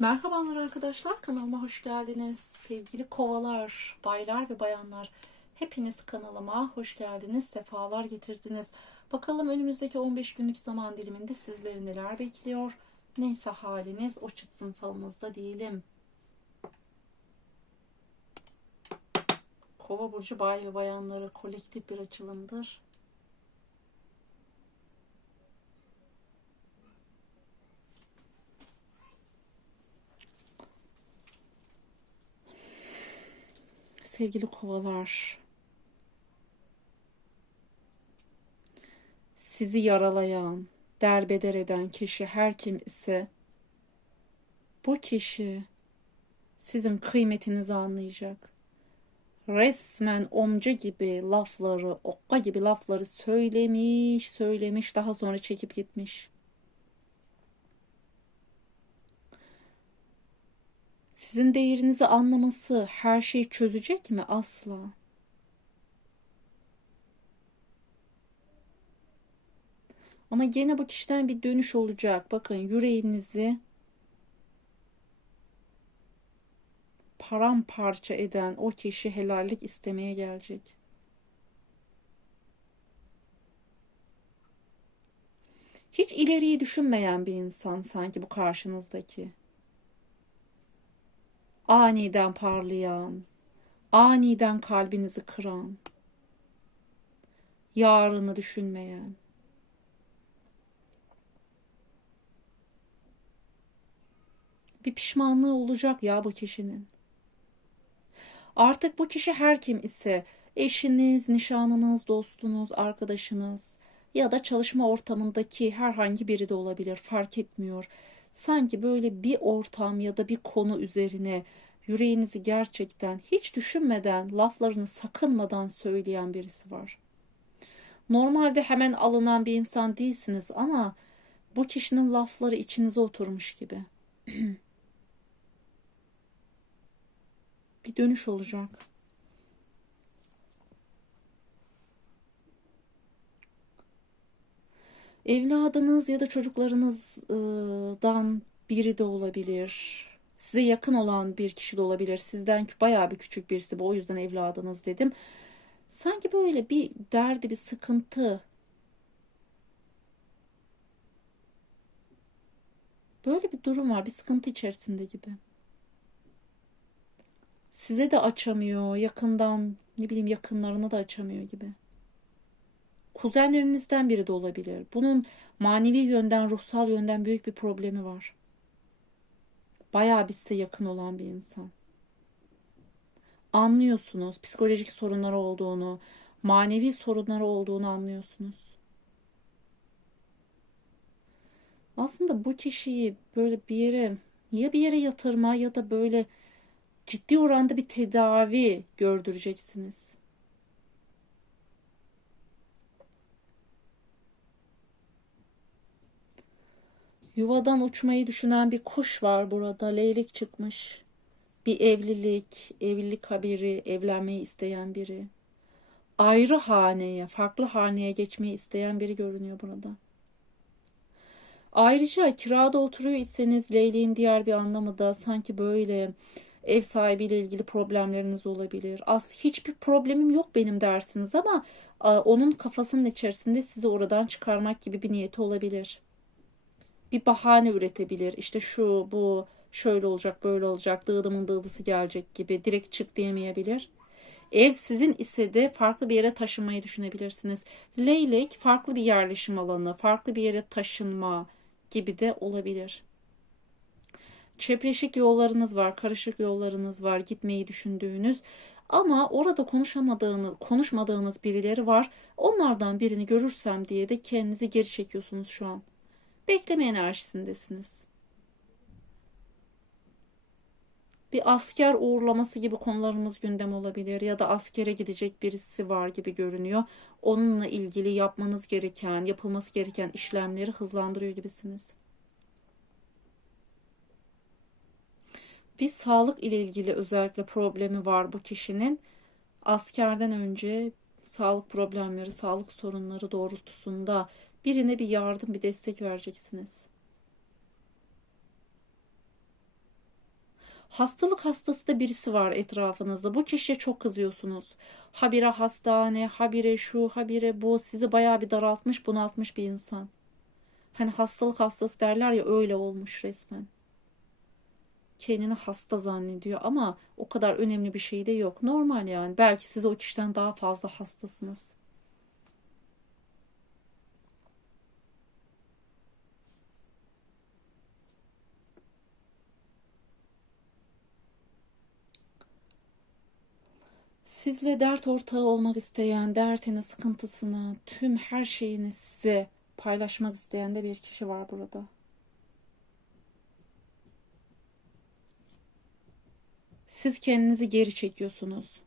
Merhabalar arkadaşlar kanalıma hoş geldiniz. Sevgili kovalar, baylar ve bayanlar hepiniz kanalıma hoş geldiniz. Sefalar getirdiniz. Bakalım önümüzdeki 15 günlük zaman diliminde sizleri neler bekliyor? Neyse haliniz o çıksın falınızda diyelim. Kova burcu bay ve bayanları kolektif bir açılımdır. Sevgili kovalar, sizi yaralayan, derbeder eden kişi her kim ise bu kişi sizin kıymetinizi anlayacak. Resmen omca gibi lafları, okka gibi lafları söylemiş, söylemiş, daha sonra çekip gitmiş. Sizin değerinizi anlaması her şeyi çözecek mi? Asla. Ama gene bu kişiden bir dönüş olacak. Bakın yüreğinizi paramparça eden o kişi helallik istemeye gelecek. Hiç ileriyi düşünmeyen bir insan sanki bu karşınızdaki aniden parlayan, aniden kalbinizi kıran, yarını düşünmeyen, bir pişmanlığı olacak ya bu kişinin. Artık bu kişi her kim ise eşiniz, nişanınız, dostunuz, arkadaşınız ya da çalışma ortamındaki herhangi biri de olabilir fark etmiyor sanki böyle bir ortam ya da bir konu üzerine yüreğinizi gerçekten hiç düşünmeden, laflarını sakınmadan söyleyen birisi var. Normalde hemen alınan bir insan değilsiniz ama bu kişinin lafları içinize oturmuş gibi. bir dönüş olacak. Evladınız ya da çocuklarınızdan biri de olabilir. Size yakın olan bir kişi de olabilir. Sizden bayağı bir küçük birisi bu. O yüzden evladınız dedim. Sanki böyle bir derdi, bir sıkıntı. Böyle bir durum var. Bir sıkıntı içerisinde gibi. Size de açamıyor. Yakından ne bileyim yakınlarına da açamıyor gibi kuzenlerinizden biri de olabilir. Bunun manevi yönden, ruhsal yönden büyük bir problemi var. Bayağı bir size yakın olan bir insan. Anlıyorsunuz psikolojik sorunları olduğunu, manevi sorunları olduğunu anlıyorsunuz. Aslında bu kişiyi böyle bir yere ya bir yere yatırma ya da böyle ciddi oranda bir tedavi gördüreceksiniz. Yuvadan uçmayı düşünen bir kuş var burada. Leylek çıkmış. Bir evlilik, evlilik haberi, evlenmeyi isteyen biri. Ayrı haneye, farklı haneye geçmeyi isteyen biri görünüyor burada. Ayrıca kirada oturuyor iseniz leyleğin diğer bir anlamı da sanki böyle ev sahibiyle ilgili problemleriniz olabilir. Aslında hiçbir problemim yok benim dersiniz ama onun kafasının içerisinde sizi oradan çıkarmak gibi bir niyeti olabilir bir bahane üretebilir. İşte şu bu şöyle olacak böyle olacak dığdımın dığdısı gelecek gibi direkt çık diyemeyebilir. Ev sizin ise de farklı bir yere taşınmayı düşünebilirsiniz. Leylek farklı bir yerleşim alanı, farklı bir yere taşınma gibi de olabilir. Çepreşik yollarınız var, karışık yollarınız var, gitmeyi düşündüğünüz ama orada konuşamadığınız, konuşmadığınız birileri var. Onlardan birini görürsem diye de kendinizi geri çekiyorsunuz şu an. Bekleme enerjisindesiniz. Bir asker uğurlaması gibi konularımız gündem olabilir ya da askere gidecek birisi var gibi görünüyor. Onunla ilgili yapmanız gereken, yapılması gereken işlemleri hızlandırıyor gibisiniz. Bir sağlık ile ilgili özellikle problemi var bu kişinin. Askerden önce sağlık problemleri, sağlık sorunları doğrultusunda Birine bir yardım, bir destek vereceksiniz. Hastalık hastası da birisi var etrafınızda. Bu kişiye çok kızıyorsunuz. Habire hastane, habire şu, habire bu. Sizi bayağı bir daraltmış, bunaltmış bir insan. Hani hastalık hastası derler ya öyle olmuş resmen. Kendini hasta zannediyor ama o kadar önemli bir şey de yok. Normal yani. Belki siz o kişiden daha fazla hastasınız. Sizle dert ortağı olmak isteyen, dertini, sıkıntısını, tüm her şeyini size paylaşmak isteyen de bir kişi var burada. Siz kendinizi geri çekiyorsunuz.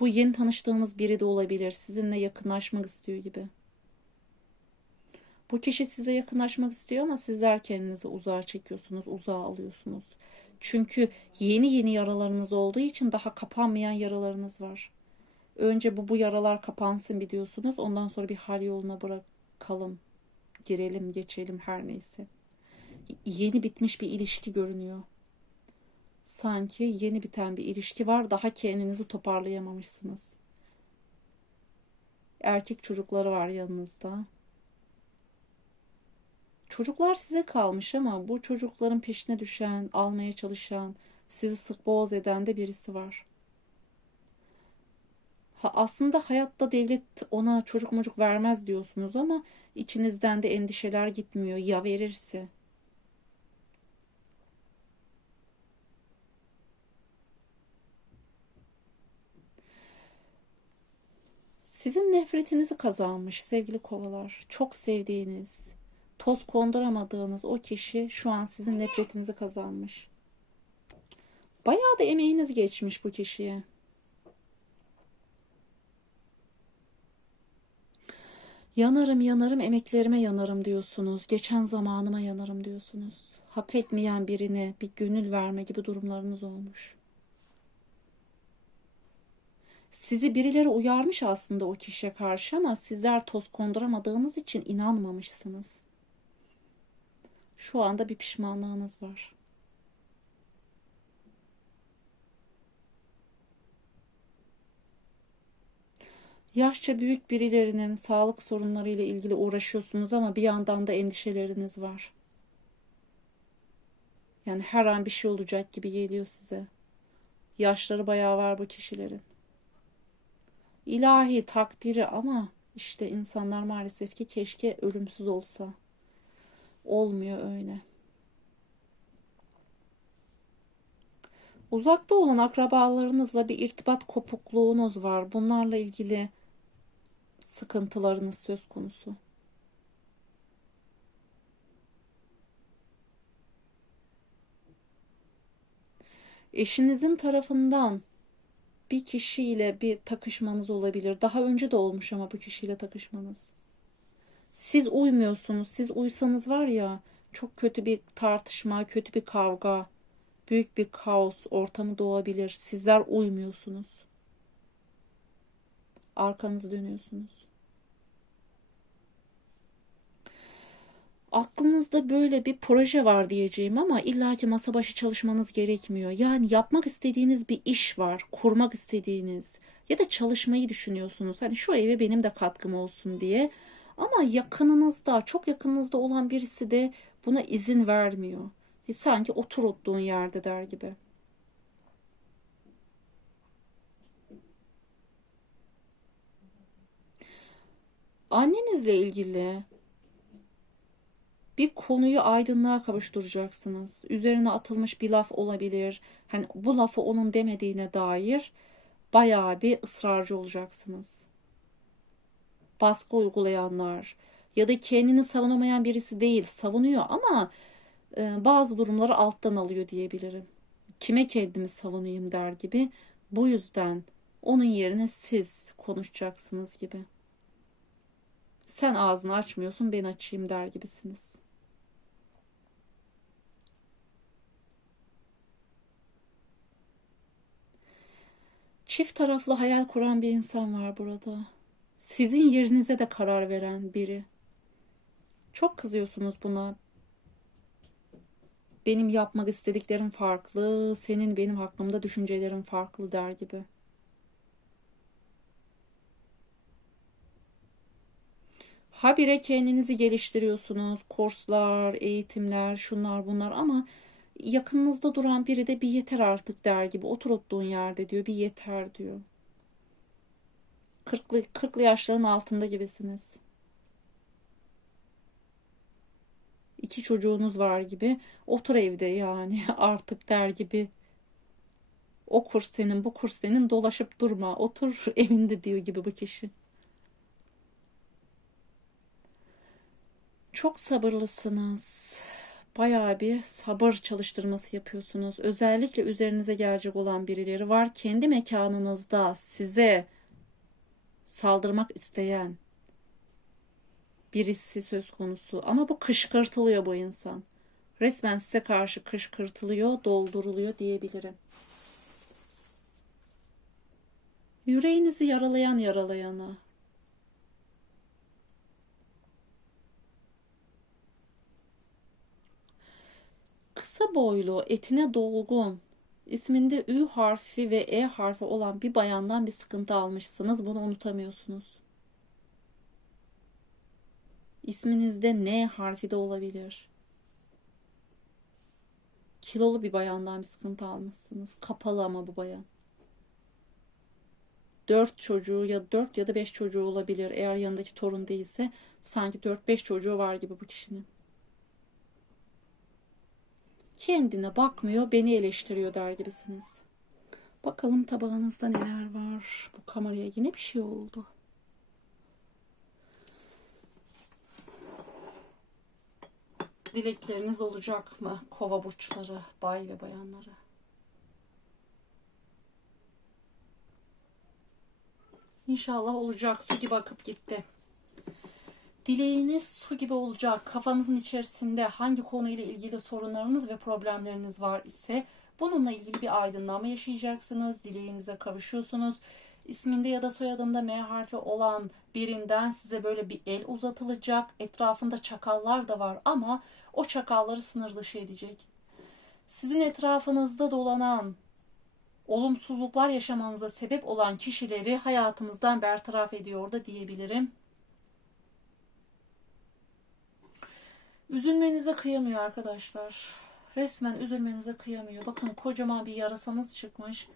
Bu yeni tanıştığınız biri de olabilir. Sizinle yakınlaşmak istiyor gibi. Bu kişi size yakınlaşmak istiyor ama sizler kendinizi uzağa çekiyorsunuz, uzağa alıyorsunuz. Çünkü yeni yeni yaralarınız olduğu için daha kapanmayan yaralarınız var. Önce bu bu yaralar kapansın biliyorsunuz. Ondan sonra bir hal yoluna bırakalım. Girelim, geçelim her neyse. Yeni bitmiş bir ilişki görünüyor. Sanki yeni biten bir ilişki var. Daha kendinizi toparlayamamışsınız. Erkek çocukları var yanınızda. Çocuklar size kalmış ama bu çocukların peşine düşen, almaya çalışan, sizi sık boğaz eden de birisi var. Ha, aslında hayatta devlet ona çocuk mucuk vermez diyorsunuz ama içinizden de endişeler gitmiyor. Ya verirse? Sizin nefretinizi kazanmış sevgili kovalar. Çok sevdiğiniz, toz konduramadığınız o kişi şu an sizin nefretinizi kazanmış. Bayağı da emeğiniz geçmiş bu kişiye. Yanarım yanarım emeklerime yanarım diyorsunuz. Geçen zamanıma yanarım diyorsunuz. Hak etmeyen birine bir gönül verme gibi durumlarınız olmuş. Sizi birileri uyarmış aslında o kişiye karşı ama sizler toz konduramadığınız için inanmamışsınız. Şu anda bir pişmanlığınız var. Yaşça büyük birilerinin sağlık sorunlarıyla ilgili uğraşıyorsunuz ama bir yandan da endişeleriniz var. Yani her an bir şey olacak gibi geliyor size. Yaşları bayağı var bu kişilerin. İlahi takdiri ama işte insanlar maalesef ki keşke ölümsüz olsa. Olmuyor öyle. Uzakta olan akrabalarınızla bir irtibat kopukluğunuz var. Bunlarla ilgili sıkıntılarınız söz konusu. Eşinizin tarafından bir kişiyle bir takışmanız olabilir. Daha önce de olmuş ama bu kişiyle takışmanız. Siz uymuyorsunuz. Siz uysanız var ya çok kötü bir tartışma, kötü bir kavga, büyük bir kaos ortamı doğabilir. Sizler uymuyorsunuz. Arkanızı dönüyorsunuz. aklınızda böyle bir proje var diyeceğim ama illaki masa başı çalışmanız gerekmiyor. Yani yapmak istediğiniz bir iş var, kurmak istediğiniz ya da çalışmayı düşünüyorsunuz. Hani şu eve benim de katkım olsun diye. Ama yakınınızda, çok yakınınızda olan birisi de buna izin vermiyor. Sanki otur ottuğun yerde der gibi. Annenizle ilgili bir konuyu aydınlığa kavuşturacaksınız. Üzerine atılmış bir laf olabilir. Hani bu lafı onun demediğine dair bayağı bir ısrarcı olacaksınız. Baskı uygulayanlar ya da kendini savunamayan birisi değil, savunuyor ama e, bazı durumları alttan alıyor diyebilirim. Kime kendimi savunayım der gibi. Bu yüzden onun yerine siz konuşacaksınız gibi. Sen ağzını açmıyorsun ben açayım der gibisiniz. Çift taraflı hayal kuran bir insan var burada. Sizin yerinize de karar veren biri. Çok kızıyorsunuz buna. Benim yapmak istediklerim farklı, senin benim hakkımda düşüncelerin farklı der gibi. Habire kendinizi geliştiriyorsunuz. Kurslar, eğitimler, şunlar bunlar ama yakınınızda duran biri de bir yeter artık der gibi. Otur oturduğun yerde diyor. Bir yeter diyor. 40'lı 40'lı yaşların altında gibisiniz. İki çocuğunuz var gibi. Otur evde yani artık der gibi. O kurs senin, bu kurs senin dolaşıp durma. Otur evinde diyor gibi bu kişi. Çok sabırlısınız. Bayağı bir sabır çalıştırması yapıyorsunuz. Özellikle üzerinize gelecek olan birileri var. Kendi mekanınızda size saldırmak isteyen birisi söz konusu. Ama bu kışkırtılıyor bu insan. Resmen size karşı kışkırtılıyor, dolduruluyor diyebilirim. Yüreğinizi yaralayan yaralayana, kısa boylu, etine dolgun, isminde Ü harfi ve E harfi olan bir bayandan bir sıkıntı almışsınız. Bunu unutamıyorsunuz. İsminizde N harfi de olabilir. Kilolu bir bayandan bir sıkıntı almışsınız. Kapalı ama bu bayan. Dört çocuğu ya dört ya da beş çocuğu olabilir. Eğer yanındaki torun değilse sanki dört beş çocuğu var gibi bu kişinin. Kendine bakmıyor, beni eleştiriyor der gibisiniz. Bakalım tabağınızda neler var. Bu kameraya yine bir şey oldu. Dilekleriniz olacak mı? Kova burçları, bay ve bayanları. İnşallah olacak. Su gibi akıp gitti. Dileğiniz su gibi olacak. Kafanızın içerisinde hangi konuyla ilgili sorunlarınız ve problemleriniz var ise bununla ilgili bir aydınlanma yaşayacaksınız. Dileğinize kavuşuyorsunuz. İsminde ya da soyadında M harfi olan birinden size böyle bir el uzatılacak. Etrafında çakallar da var ama o çakalları sınır dışı edecek. Sizin etrafınızda dolanan olumsuzluklar yaşamanıza sebep olan kişileri hayatınızdan bertaraf ediyor da diyebilirim. Üzülmenize kıyamıyor arkadaşlar. Resmen üzülmenize kıyamıyor. Bakın kocaman bir yarasanız çıkmış.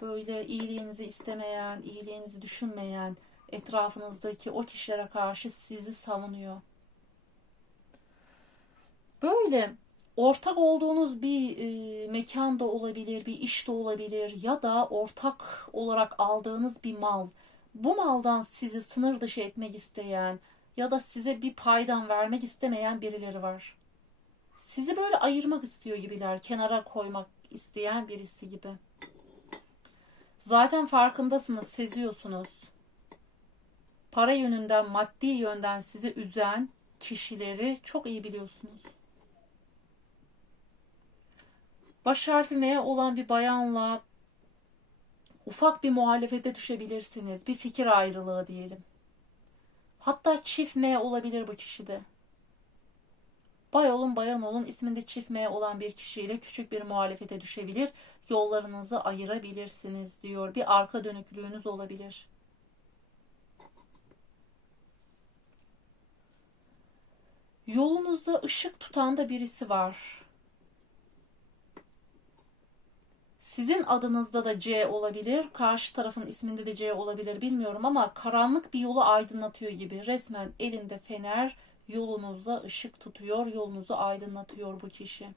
Böyle iyiliğinizi istemeyen, iyiliğinizi düşünmeyen etrafınızdaki o kişilere karşı sizi savunuyor. Böyle ortak olduğunuz bir e, mekan da olabilir, bir iş de olabilir ya da ortak olarak aldığınız bir mal. Bu maldan sizi sınır dışı etmek isteyen, ya da size bir paydan vermek istemeyen birileri var. Sizi böyle ayırmak istiyor gibiler, kenara koymak isteyen birisi gibi. Zaten farkındasınız, seziyorsunuz. Para yönünden, maddi yönden sizi üzen kişileri çok iyi biliyorsunuz. Baş harfi M olan bir bayanla ufak bir muhalefete düşebilirsiniz. Bir fikir ayrılığı diyelim. Hatta çift M olabilir bu kişide. Bay olun bayan olun isminde çift M olan bir kişiyle küçük bir muhalefete düşebilir. Yollarınızı ayırabilirsiniz diyor. Bir arka dönüklüğünüz olabilir. Yolunuzda ışık tutan da birisi var. Sizin adınızda da C olabilir. Karşı tarafın isminde de C olabilir bilmiyorum ama karanlık bir yolu aydınlatıyor gibi. Resmen elinde fener yolunuzda ışık tutuyor, yolunuzu aydınlatıyor bu kişi.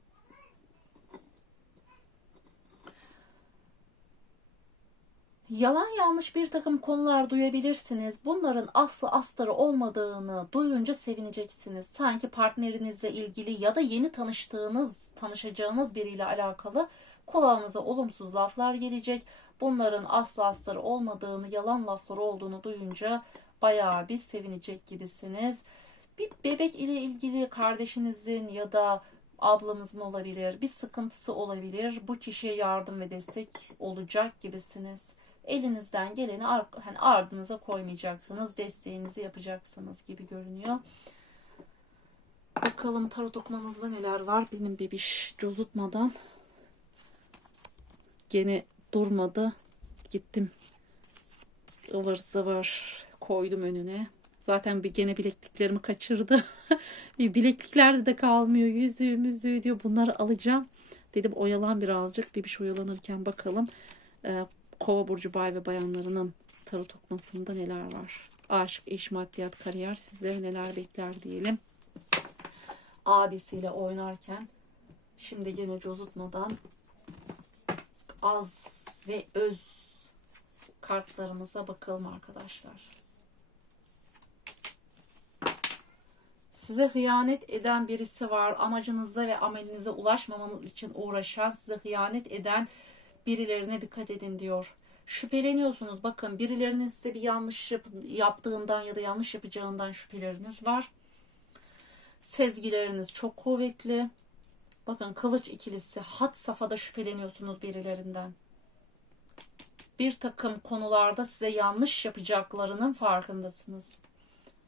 Yalan yanlış bir takım konular duyabilirsiniz. Bunların aslı astarı olmadığını duyunca sevineceksiniz. Sanki partnerinizle ilgili ya da yeni tanıştığınız, tanışacağınız biriyle alakalı kulağınıza olumsuz laflar gelecek. Bunların aslı astarı olmadığını, yalan laflar olduğunu duyunca bayağı bir sevinecek gibisiniz. Bir bebek ile ilgili kardeşinizin ya da ablanızın olabilir, bir sıkıntısı olabilir. Bu kişiye yardım ve destek olacak gibisiniz. Elinizden geleni ar hani ardınıza koymayacaksınız, desteğinizi yapacaksınız gibi görünüyor. Bakalım tarot okumanızda neler var. Benim bebiş cozutmadan gene durmadı. Gittim ıvır zıvır koydum önüne. Zaten bir gene bilekliklerimi kaçırdı. Bilekliklerde de kalmıyor. Yüzüğü müzüğü diyor. Bunları alacağım. Dedim oyalan birazcık. Bebiş oyalanırken bakalım. Ee, Kova burcu bay ve bayanlarının tarot okumasında neler var? Aşk, iş, maddiyat, kariyer sizleri neler bekler diyelim. Abisiyle oynarken şimdi gene cozutmadan az ve öz kartlarımıza bakalım arkadaşlar. Size hıyanet eden birisi var. Amacınıza ve amelinize ulaşmamanız için uğraşan, size hıyanet eden birilerine dikkat edin diyor. Şüpheleniyorsunuz. Bakın birilerinin size bir yanlış yap- yaptığından ya da yanlış yapacağından şüpheleriniz var. Sezgileriniz çok kuvvetli. Bakın kılıç ikilisi hat safhada şüpheleniyorsunuz birilerinden. Bir takım konularda size yanlış yapacaklarının farkındasınız.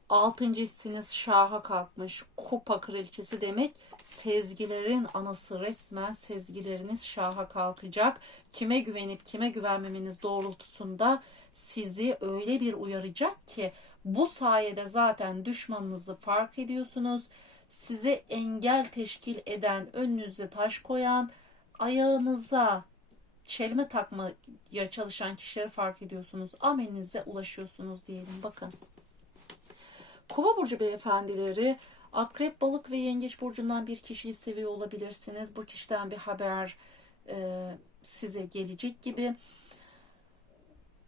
Altıncı hissiniz şaha kalkmış. Kupa kraliçesi demek sezgilerin anası resmen sezgileriniz şaha kalkacak. Kime güvenip kime güvenmemeniz doğrultusunda sizi öyle bir uyaracak ki bu sayede zaten düşmanınızı fark ediyorsunuz. Size engel teşkil eden, önünüze taş koyan, ayağınıza çelme takmaya çalışan kişileri fark ediyorsunuz. Amelinize ulaşıyorsunuz diyelim. Bakın. Kova burcu beyefendileri akrep, balık ve yengeç burcundan bir kişiyi seviyor olabilirsiniz. Bu kişiden bir haber e, size gelecek gibi.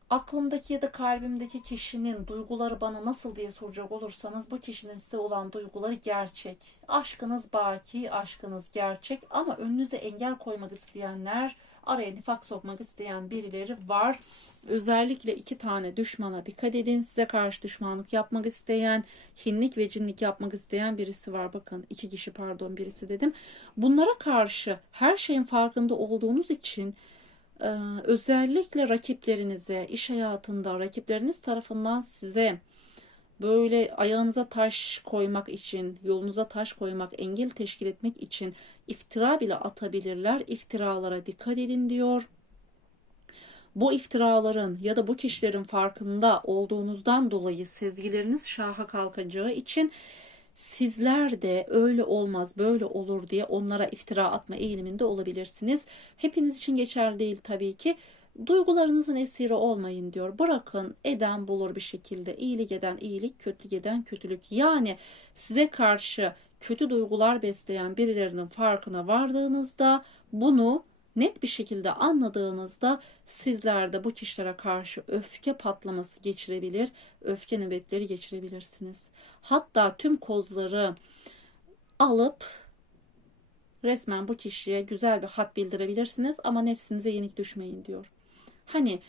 Aklımdaki ya da kalbimdeki kişinin duyguları bana nasıl diye soracak olursanız bu kişinin size olan duyguları gerçek. Aşkınız baki, aşkınız gerçek ama önünüze engel koymak isteyenler, araya nifak sokmak isteyen birileri var. Özellikle iki tane düşmana dikkat edin. Size karşı düşmanlık yapmak isteyen, hinlik ve cinlik yapmak isteyen birisi var. Bakın iki kişi pardon birisi dedim. Bunlara karşı her şeyin farkında olduğunuz için özellikle rakiplerinize, iş hayatında rakipleriniz tarafından size böyle ayağınıza taş koymak için, yolunuza taş koymak, engel teşkil etmek için iftira bile atabilirler. İftiralara dikkat edin diyor. Bu iftiraların ya da bu kişilerin farkında olduğunuzdan dolayı sezgileriniz şaha kalkacağı için sizler de öyle olmaz böyle olur diye onlara iftira atma eğiliminde olabilirsiniz. Hepiniz için geçerli değil tabii ki. Duygularınızın esiri olmayın diyor. Bırakın eden bulur bir şekilde. İyilik eden iyilik, kötülük eden kötülük. Yani size karşı kötü duygular besleyen birilerinin farkına vardığınızda bunu net bir şekilde anladığınızda sizler de bu kişilere karşı öfke patlaması geçirebilir, öfke nöbetleri geçirebilirsiniz. Hatta tüm kozları alıp resmen bu kişiye güzel bir hat bildirebilirsiniz ama nefsinize yenik düşmeyin diyor. Hani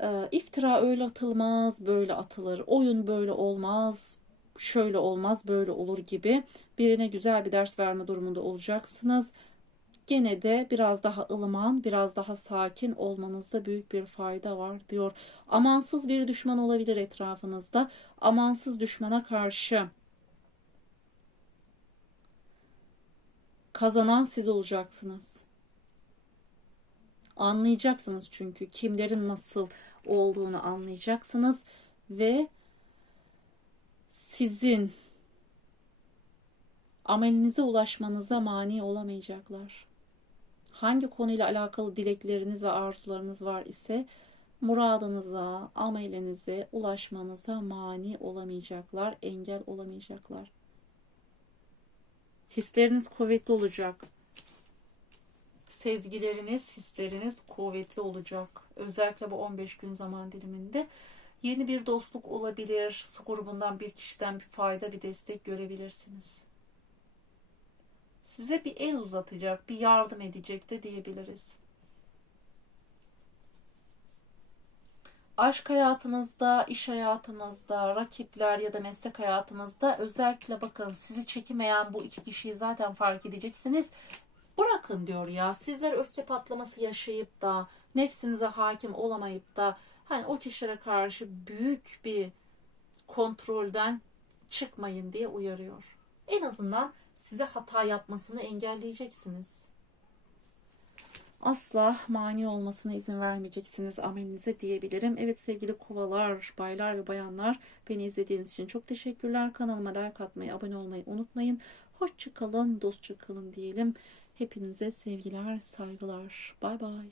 e, iftira öyle atılmaz, böyle atılır. Oyun böyle olmaz, şöyle olmaz, böyle olur gibi birine güzel bir ders verme durumunda olacaksınız. Gene de biraz daha ılıman, biraz daha sakin olmanızda büyük bir fayda var diyor. Amansız bir düşman olabilir etrafınızda. Amansız düşmana karşı kazanan siz olacaksınız. Anlayacaksınız çünkü kimlerin nasıl olduğunu anlayacaksınız ve sizin amelinize ulaşmanıza mani olamayacaklar hangi konuyla alakalı dilekleriniz ve arzularınız var ise muradınıza, amelinize ulaşmanıza mani olamayacaklar, engel olamayacaklar. Hisleriniz kuvvetli olacak. Sezgileriniz, hisleriniz kuvvetli olacak. Özellikle bu 15 gün zaman diliminde yeni bir dostluk olabilir. Su grubundan bir kişiden bir fayda, bir destek görebilirsiniz size bir el uzatacak, bir yardım edecek de diyebiliriz. Aşk hayatınızda, iş hayatınızda, rakipler ya da meslek hayatınızda özellikle bakın sizi çekemeyen bu iki kişiyi zaten fark edeceksiniz. Bırakın diyor ya. Sizler öfke patlaması yaşayıp da nefsinize hakim olamayıp da hani o kişilere karşı büyük bir kontrolden çıkmayın diye uyarıyor. En azından size hata yapmasını engelleyeceksiniz. Asla mani olmasına izin vermeyeceksiniz amelinize diyebilirim. Evet sevgili kovalar, baylar ve bayanlar beni izlediğiniz için çok teşekkürler. Kanalıma like atmayı, abone olmayı unutmayın. Hoşça kalın, dostça kalın diyelim. Hepinize sevgiler, saygılar. Bay bay.